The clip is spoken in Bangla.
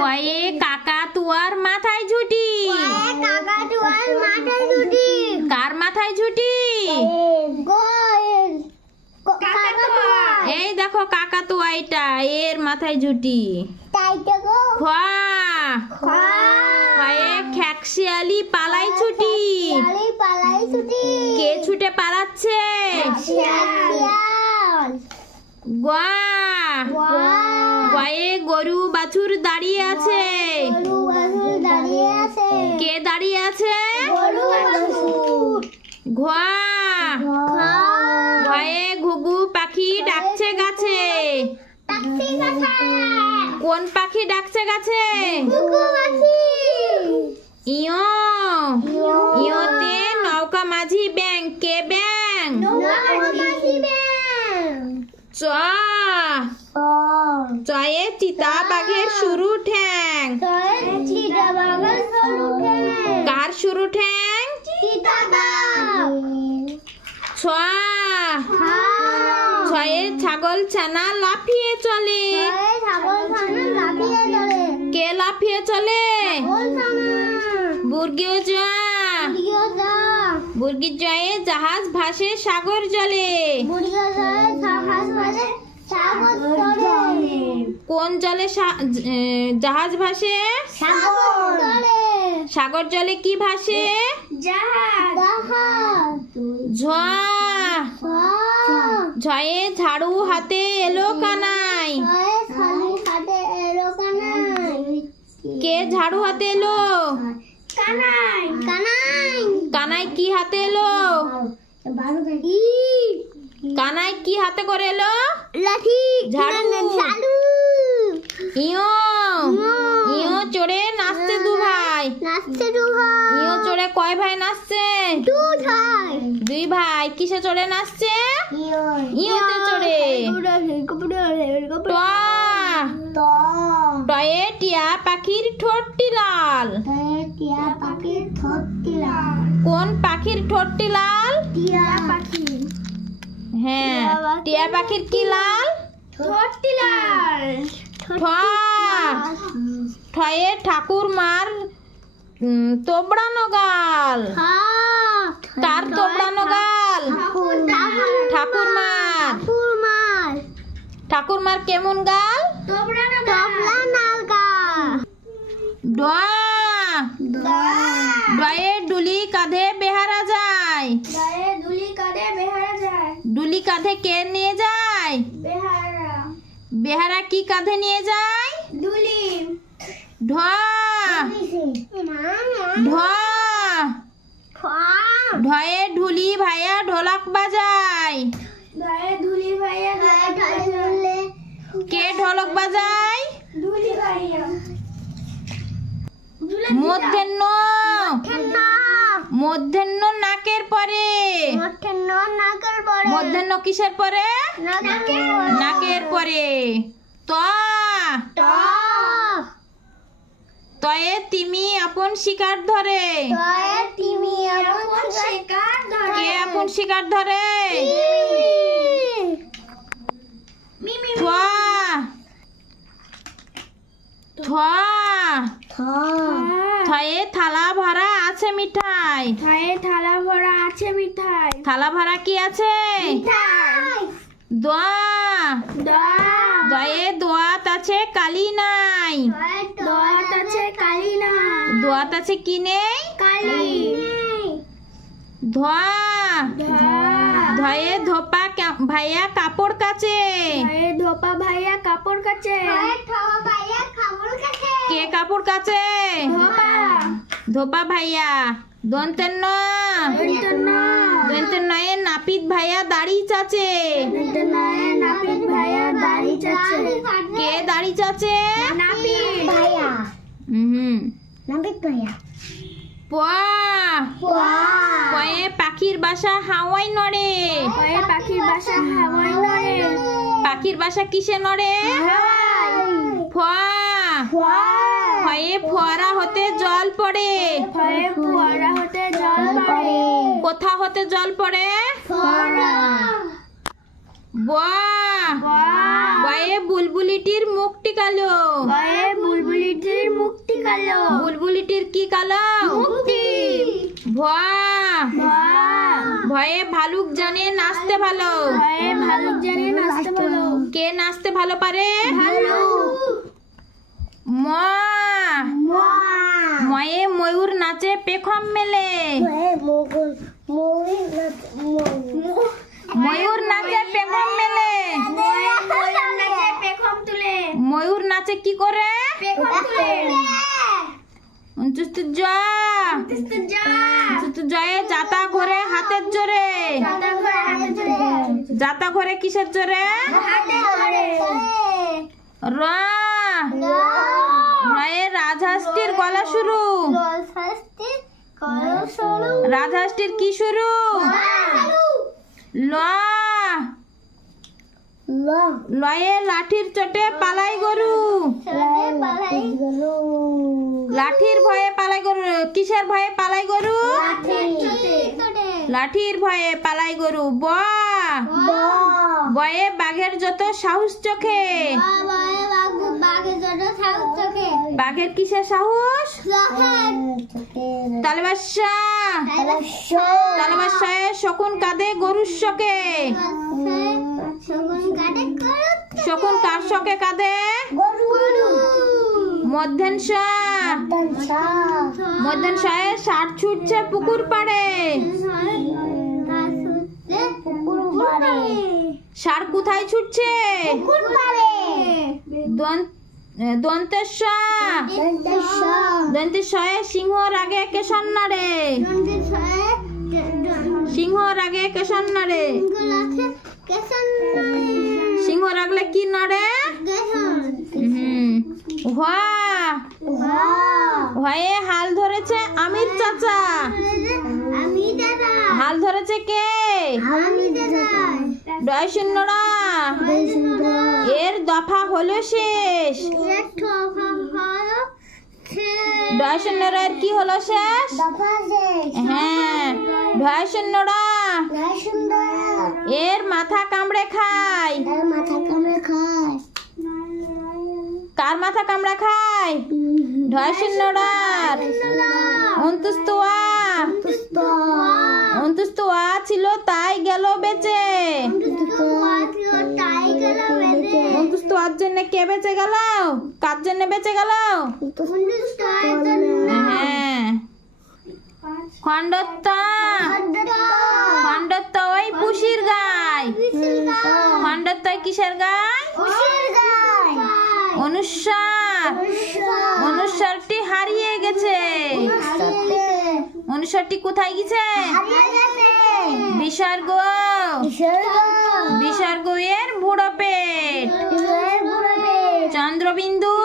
কয়ে কাকাতুয়ার মাথায় ঝুটি। কার মাথায় ঝুটি? এই দেখো কাকাতুয়া, এটা এর মাথায় ঝুটি। খয়ে খ্যাকশিয়ালি পালাই ছুটি। কে ছুটে পালাচ্ছে? গয়ে গরু বাছুর দাঁড়িয়ে আছে। কে দাঁড়িয়ে আছে? ঘয়ে ঘুঘু পাখি ডাকছে গাছে। কোন পাখি ডাকছে গাছে? ইয়োতে নৌকা মাঝি ব্যাং। কে ব্যাং? চয়ে চিতা বাঘের শুরু ঠ্যাং। কার শুরু ঠ্যাং? ছয়ে ছাগল ছানা লাফিয়ে চলে। কে লাফিয়ে চলে? বুর্গির জয়ে জাহাজ ভাসে সাগর জলে। কোন জলে জাহাজ ভাসে? সাগর জলে কি ভাসে? ঝয়ে ঝাড়ু হাতে এলো কানাই। কে ঝাড়ু হাতে এলো? কানাই কি হাতে এলো? কানাই কি হাতে করে এলো? লাঠি। ঝাড়ু। ইয়ো চড়ে নাচছে দু ভাই। ইয়ো চড়ে কয় ভাই নাচছে? দুই ভাই। কিসে চড়ে নাচছে? ইয়োতে চড়ে। টয়ে টিয়া পাখির ঠোঁটটি লাল। কোন পাখির ঠোঁটটি লাল? হ্যাঁ, টিয়া পাখির কি লাল? ঠয়ে ঠাকুর মার তোবড়ানো গাল। কার তোবড়ানো গাল? ঠাকুরমার কেমন গাল? ডয়ে ডুলি কাঁধে বেহারা যায়। ডুলি কাঁধে কে নিয়ে যায়? বেহারা কি কাঁধে নিয়ে যায়? ঢয়ে ঢুলি ভাইয়া ঢোলক বাজায়। কে ঢোলক বাজায়? মধ্যাহ্ন নাকের পরে। মধ্যাহ্ন কিসের পরে? নাকের পরে। তয়ে তিমি আপন শিকার ধরে। কে আপন শিকার ধরে? থয়ে থালা ভরা আছে মিঠাই। থালা ভরা কি আছে? দয়ে দোয়াত আছে কালি নাই। দোয়াত আছে কি নেই? ধয়ে ধোপা ভাইয়া কাপড় কাচে। কে কাপড় কাচে? ধোপা ভাইয়া। দন্তের নয়ে নাপিত ভাইয়া দাড়ি চাচে। কে দাড়ি চাচে? পয়ে পাখির বাসা হাওয়ায় নড়ে। পাখির বাসা কিসে নড়ে? ফয়ে ফোয়ারা হতে জল পড়ে। কোথা হতে জল পড়ে? ভয়ে বুলবুলিটির মুখটি কালো। বুলবুলিটির মুখটি কালো। বুলবুলিটির কি কালো? মুখটি। ভয়ে ভালুক জানে নাচতে ভালো। ভালুক জানে নাচতে ভালো। কে নাচতে ভালো পারে? ময়ে ময়ূর নাচে পেখম মেলে। ময়ূর নাচে পেখম মেলে। ময়ূর নাচে কি করে? জয়ে যাতা ঘরে হাতের জোরে। যাতা ঘরে কিসের জোরে? রয়ে রাজহাঁসটির গলা শুরু। রাজহাঁসটির কি শুরু? লয়ে লাঠির চোটে পালাই গরু। লাঠির ভয়ে পালাই গরু। কিসের ভয়ে পালাই গরু? লাঠির ভয়ে পালাই গরু। বয়ে বাঘের যত সাহস চোখে। বাঘের কিসের সাহস? তালবাসায় শকুন কাঁদে গরুর শোকে। শকুন কার শোকে কাঁদে? মধ্যাহ্নসায় ষাট ছুটছে পুকুর পাড়ে। ষাঁড় কোথায় ছুটছে? দন্তেশ্বয়ে সিংহ রাগে কেশর নাড়ে। সিংহ রাগে কেশর নাড়ে। সিংহ রাগলে কি নাড়ে? ভয়ে হাল ধরেছে আমির চাচা। হাল ধরেছে কে? ডয়শূন্যরা। এর দফা হলো শেষ। ডয়শূন্যরা এর কি হলো শেষ? হ্যাঁ, ডয়শূন্যরা এর মাথা কামড়ে খায়। কার মাথা কামড়ে খায়? ডয়শূন্যরার। অন্তুস্তোয়া ছিল তাই গেল বেঁচে। অন্তুস্তোয়ার জন্য কে বেঁচে গেল? কার জন্য বেঁচে গেল? হ্যাঁ, খণ্ডত্ব ওই পুষির গায়। খণ্ডত্ব কিসের গায়? অনুস্বরটি হারিয়ে গেছে। অনুস্বরটি কোথায় গেছে? বিসর্গ এর বুড়ো পেট। চন্দ্রবিন্দু